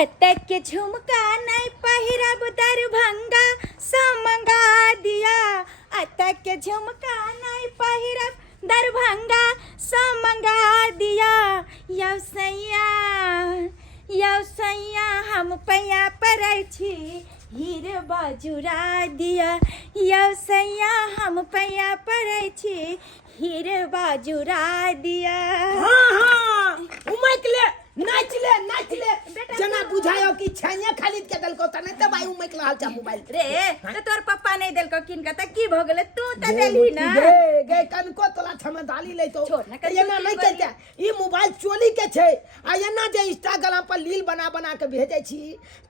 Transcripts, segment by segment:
अटक के झुमका नहीं पहिरब दरभंगा समंगा दिया। अटक के झुमका नहीं पहिरब दरभंगा समंगा दिया। यौसैया हम पैया पड़ै छी हीर बाजुरा दिया। यौसैया हम पैया पड़ै छी हीर बाजुरा दिया। हाँ उमैक ले नाच ले जना बुझायो कि छैया खालिद के दल को त नहीं त भाई उमैक रहल छ मोबाइल रे तो तोर पप्पा नहीं देल को किन का त की भ गेले तू त देली ना। गे कनको तोला छमे डाली ले तो एना नहीं कहते ई मोबाइल चोरी के छै आ एना जे इंस्टाग्राम पर रील बना के भेजै छी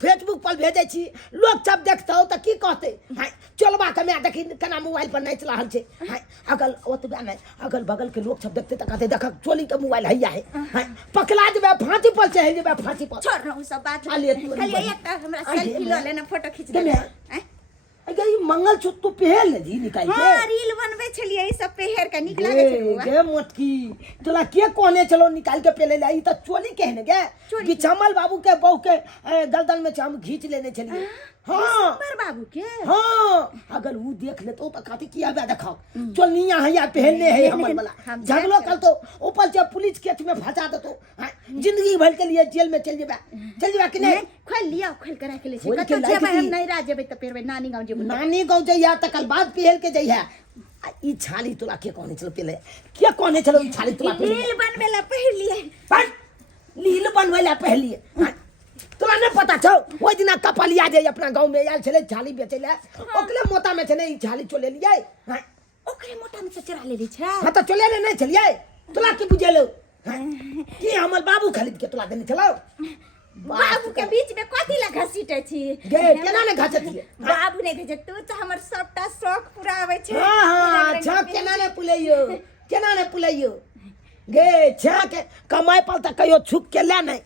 फेसबुक पर भेजै छी लोग सब देखतौ त की कहते हां चलबा के मैं देखी केना मोबाइल पर नाच रहल छै। हां अगल ओतबे नहीं अगल बगल के लोग सब देखते त कहते देख चोरी के मोबाइल हैया है। हां पकड़ा देबे फांसी पर चढ़ जेबे फांसी पर। छोड़ रहू सब बात खाली एकटा हमरा सेल्फी ल लेना फोटो खींच दे। अगे ई मंगलसूत्र तो पहन ले जी निकाल के। हां रील बनबे छलिए ई सब पेहर के निक लागे छै बुआ। गे मोटकी तोला के कोने चलो निकाल के पहले लाई त चोली कहने गे बिचमल बाबू के बहू के गर्दन में हम खींच लेने चलिए। हां पर बाबू के हां अगर वो देख ले तो कहते किया बे देखो चोलनिया है या पहनने है हमर वाला झगड़ो कल तो ऊपर से पुलिस केस में फंसा दे तो जिंदगी भर के लिए जेल में चल जेबे कि नहीं। खोल लिया खोल करा के ले छै कत जेबे हम नहीं राज जेबे त पेरबे नानी गांव जेबे। नानी गांव जइया त कल बाद पहल के जइया ई छाली तोला के कोने चलो पहले के कोने चलो ई छाली तोला पहले रील बनवेला पहलिए रील बनवेला पहलिए तोला नहीं पता छौ ओइ दिना कपलिया जे अपना गांव में आयल छले छाली बेचले ओकले मोता में छने ई छाली चले लियै। हां ओकरे मोटा में से चुरा लेली छै। हां त चले नहीं छलिए तोला की बुझेलो कि हमर बाबू खरीद के तोला देने छलो। बाबू के बीच में कथि ला घसीटे छी गे केना ने घसत छिए बाबू नहीं घसत तू त हमर सबटा शौक पूरा आवे छै। हां अच्छा केना ने पुलैयो गे छा के कमाई पर त कहियो छुक के ले नहीं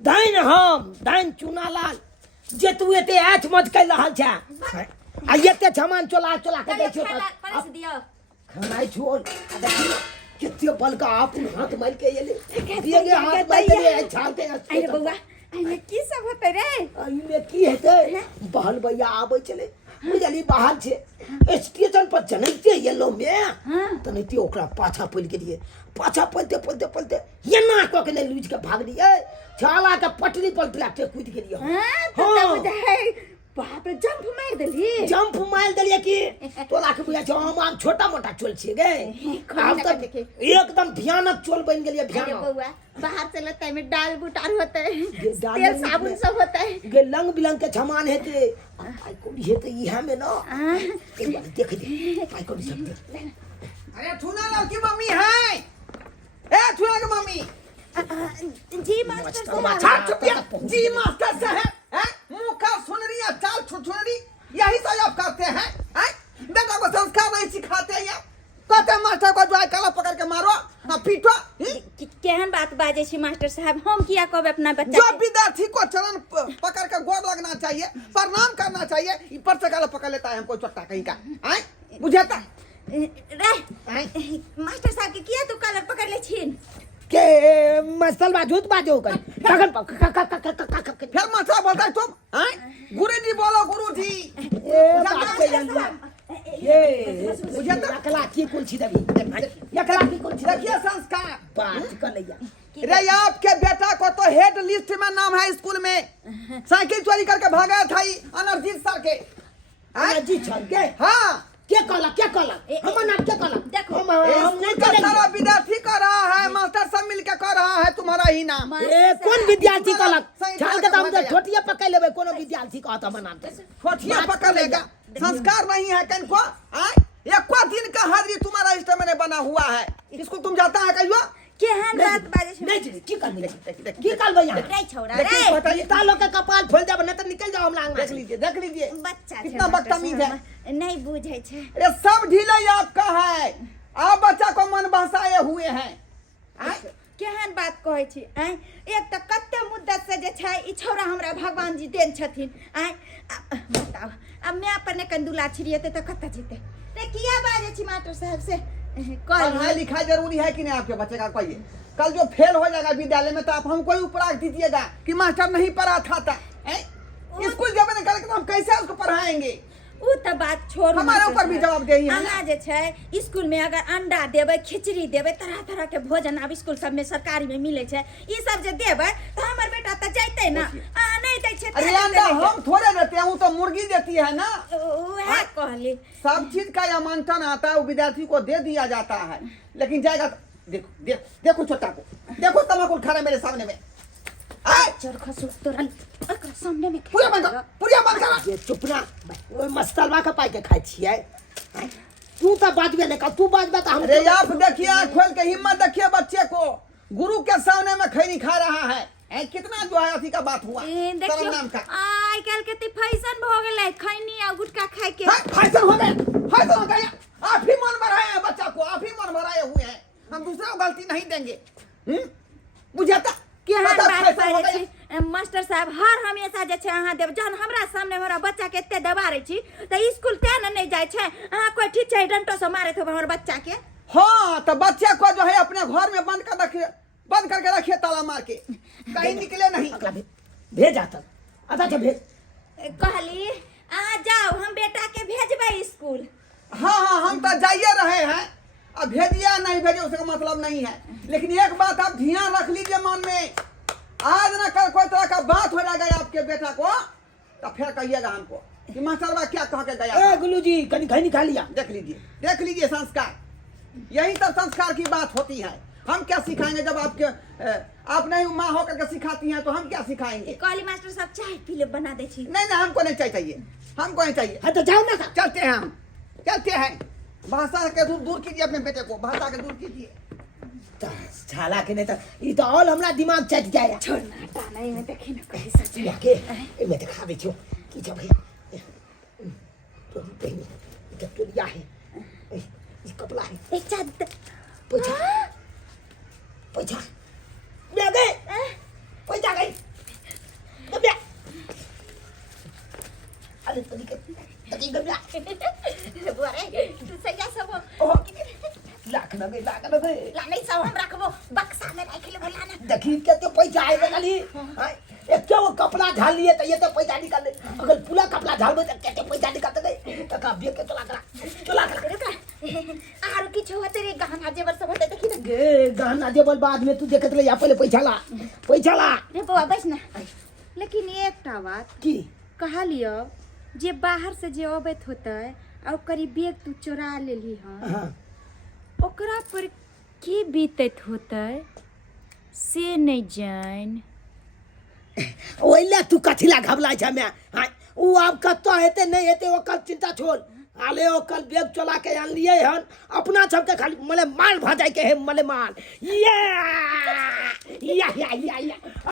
दाइन चुना लाल जे तू एते आठ मत कर रहल छ आ एते सामान चला के दै छियो परस दियो खानाई छोड़ देखी कित्ते बल का अपन हाथ मार के ये हाथ मार के छाल के अरे बउआ एमे की सब होते रे एमे की हेते बहल भैया आबै चले बुझली बाहर छे स्टेशन पर जनैते येलो में त नहीं ओकरा पाछा पड़ के दिए पाछा पलते ये ना को के नहीं लूज के भाग दिए छाला के पटरी पर प्लाटे कूद के दिए। हां तो बाप रे जंप मार देलिए कि तोला के बुझा छ हम छोटा मोटा चोल छिए गे हम त एकदम भयानक चोल बन गेलिए भयानक। बउआ बाहर से लता में डाल बुटार होता है तेल साबुन सब होता है गे लंग बिलंग के सामान हेते आई कोडी हेते इहा में ना एक बार देख दे आई कोडी सब। अरे थुना लाल की मम्मी है ए थुना की मम्मी जी मास्टर साहब जी मास्टर साहब हैं मुंह का सुन रही है चाल छुछुनरी यही तो आप करते हैं हैं बेटा को संस्कार नहीं सिखाते हैं कहते मास्टर को जो है कला पकड़ के मारो हां पीटो। केहन बात बाजे छी मास्टर साहब हम किया कहब अपना बच्चा जो विद्यार्थी को चरण पकड़ के गोड़ लगना चाहिए प्रणाम करना चाहिए ऊपर से गला पकड़ लेता है हमको चट्टा कहीं का हैं बुझाता रे मास्टर साहब के किया तू कलर पकड़ ले छीन के मसल बाजूत बाजो कर कखन फिर मास्टर बोलता है तुम हैं गुरुजी बोलो गुरुजी बात के ये बुझाता अकला की कुल छी दबी अकला की कुल छी देखिए संस्कार बात कर लिया रे आपके बेटा को तो हेड लिस्ट में नाम है स्कूल में साइकिल चोरी करके भागा था अनर्जित सर के अनर्जित सर के। हाँ क्या कहला हम नाम क्या कहला देखो हम नहीं करेंगे सारा विद्यार्थी कर रहा है मास्टर सब मिलके कर रहा है तुम्हारा ही नाम ए कौन विद्यार्थी कहला छाल के हम छोटिया पकड़ लेबे कोनो विद्यार्थी कहत हम नाम छोटिया पकड़ लेगा संस्कार नहीं है कहीं को एक दिन का हाजिरी तुम्हारा इष्ट में बना हुआ है इसको तुम जाता है कहियो केहन बात बाजे छी नहीं की कर यहां रे छोड़ा रे बताइए तालो के कपाल खोल जाब न त निकल जाओ हम लांग देख लीजिए बच्चा कितना बदतमीज है नहीं बुझे छे ये सब ढीले आपका है आप बच्चा को मन बहसाए हुए हैं केहन बात कहै छी एक त कत्ते मुद्दत से जे छै ई छोरा हमरा भगवान जी देन छथिन बताओ अब मैं अपन कंदुला छिरियते त कत्ता जीते रे किया बाजे छी मास्टर साहब से पढ़ाई लिखाई जरूरी है कि नहीं आपके बच्चे का कहिए कल जो फेल हो जाएगा विद्यालय में तो आप हमको ही उपराग दीजिएगा कि मास्टर नहीं पढ़ाता था स्कूल जब नहीं करेंगे तो हम कैसे उसको पढ़ाएंगे। उ तो बात छोड़, हमारे ऊपर भी जवाबदेही है। अहाँ जे छै स्कूल में अगर अंडा देबै, खिचड़ी देबै, तरह तरह के भोजन अब स्कूल सब में सरकारी में मिले छै, ई सब जे देबै तो हमर बेटा तो जैते ना। अहाँ नहीं दै छै। अरे अंडा हम थोड़े देते हैं, वो तो मुर्गी देती है ना। वह कहली सब चीज का आमंत्रण आता है, वो विद्यार्थी को दे दिया जाता है, लेकिन जाएगा देखो देखो छोटा को देखो, तमाकुल खा रहा है मेरे सामने में। चरखा सुर तोरन एकरा सामने में पूरा बंद कर। ये चुप ना, ओए मस्तलवा का पाई के खाई छियै। तू तो बाजबे नहीं कर, तू बाजबे तो हम। अरे आप देखिए, आँख खोल के हिम्मत देखिए, बच्चे को गुरु के सामने में खैनी खा रहा है। कितना जो है अथी का बात हुआ, देखियो नाम का आई काल के ती फैशन भ गेलै खैनी आ गुटखा खाए के। फैशन हो गया। आप ही मन बढ़ाए हैं बच्चा को, आप ही मन बढ़ाए हुए हैं, हम दूसरा को गलती नहीं देंगे। बुझाता केहन बात करै छी मास्टर साहब, हर हमेशा जे छै अहाँ देब, जहन हमरा सामने हमरा बच्चा के एते दबारै छी त स्कूल ते न नहीं जाय छै। अहाँ कोई ठीक छै डंटो से मारे थे हमर बच्चा के। हाँ तो बच्चे को जो है अपने घर में बंद करके रखिए ताला मार के, कहीं निकले नहीं। भेज आता अच्छा भेज। कहली आ जाओ हम बेटा के भेजबै स्कूल। हाँ हम तो जाइए रहे हैं, अब भेजिए नहीं भेजिए उसका मतलब नहीं है, लेकिन एक बात आप ध्यान रख लीजिए मन में, आज ना कल कोई तरह का बात हो जाएगा आपके बेटा को तो फिर कहिएगा हमको कि मास्टर क्या कह के गया। गुल्लू जी कहीं खैनी खा लिया। देख लीजिए संस्कार, यही सब संस्कार की बात होती है। हम क्या सिखाएंगे जब आप नहीं माँ होकर के सिखाती हैं तो हम क्या सिखाएंगे। कहली मास्टर साहब चाय पी ले बना दे छी। नहीं हमको नहीं चाहिए, हमको नहीं चाहिए। हाँ तो जाओ ना, चलते हैं हम, चलते हैं। भाषा के दूर कीजिए अपने बेटे को, भाषा के दूर कीजिए। छाला के नहीं तो ये तो और हमरा दिमाग चट जाएगा। छोड़ ना हटा नहीं में देखी ना कहीं सच या के ए मैं दिखा दे छो कि जब है तो पहनी जब तो लिया है ये कपड़ा है एक चादर पैसा ले गए पैसा गई तो बे अरे तनी गया बुआरे तू सैया सब लाख ना गई लाने सब हम रखबो बक्सा में रख ले भला ना। देखी के तो पैसा आएगा खाली एक क्यों कपड़ा झाल लिए तो ये तो पैसा निकाल ले, अगर पूरा कपड़ा झाल में तो कैसे पैसा निकालते गए तो का बिया के चला कर आरो किछ होते रे गहना जेवर सब होते देखी ना गे गहना जेवर बाद में तू देखत ले या पहले पैसा ला रे बाबा बस ना। लेकिन एकटा बात की कहा लियो, जे बाहर से जे अबैत होतै और करी बैग तू चोरा लेली हां, हां ओकरा पर की बीतत होतै से नहीं जान। ओइला तू कथिला घबराई छ मैं हां उ अब कत्तो हेते नहीं हेते ओकर चिंता छोड़। आले ओकर बैग चला के आन लिए हन, अपना सबके खाली मले माल भजाई के है, मले माल या